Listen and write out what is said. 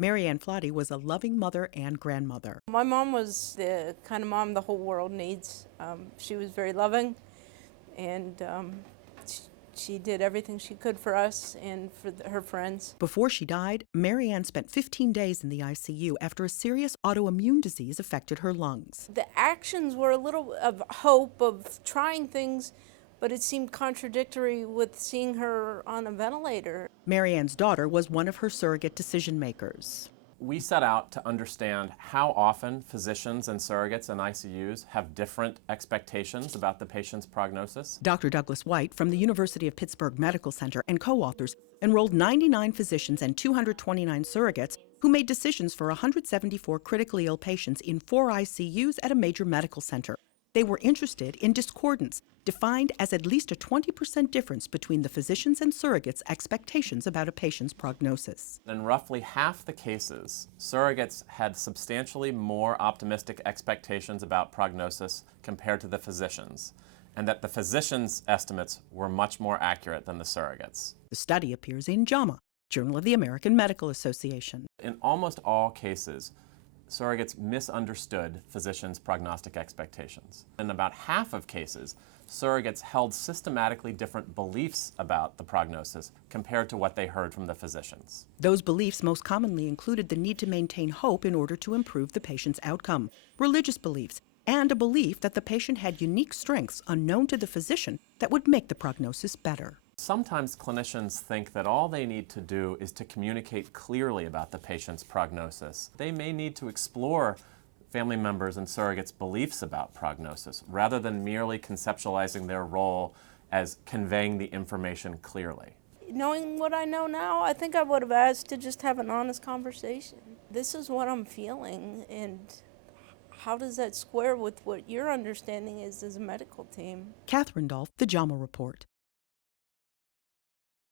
Mary Ann Flotty was a loving mother and grandmother. My mom was the kind of mom the whole world needs. She was very loving, and she did everything she could for us and for her friends. Before she died, Mary Ann spent 15 days in the ICU after a serious autoimmune disease affected her lungs. The actions were a little of hope of trying things, but it seemed contradictory with seeing her on a ventilator. Mary Ann's daughter was one of her surrogate decision makers. We set out to understand how often physicians and surrogates in ICUs have different expectations about the patient's prognosis. Dr. Douglas White from the University of Pittsburgh Medical Center and co-authors enrolled 99 physicians and 229 surrogates who made decisions for 174 critically ill patients in 4 ICUs at a major medical center. They were interested in discordance, defined as at least a 20% difference between the physicians' and surrogates' expectations about a patient's prognosis. In roughly half the cases, surrogates had substantially more optimistic expectations about prognosis compared to the physicians, and that the physicians' estimates were much more accurate than the surrogates. The study appears in JAMA, Journal of the American Medical Association. In almost all cases, surrogates misunderstood physicians' prognostic expectations. In about half of cases, surrogates held systematically different beliefs about the prognosis compared to what they heard from the physicians. Those beliefs most commonly included the need to maintain hope in order to improve the patient's outcome, religious beliefs, and a belief that the patient had unique strengths unknown to the physician that would make the prognosis better. Sometimes clinicians think that all they need to do is to communicate clearly about the patient's prognosis. They may need to explore family members and surrogates' beliefs about prognosis rather than merely conceptualizing their role as conveying the information clearly. Knowing what I know now, I think I would have asked to just have an honest conversation. This is what I'm feeling, and how does that square with what your understanding is as a medical team? Catherine Dolph, The JAMA Report.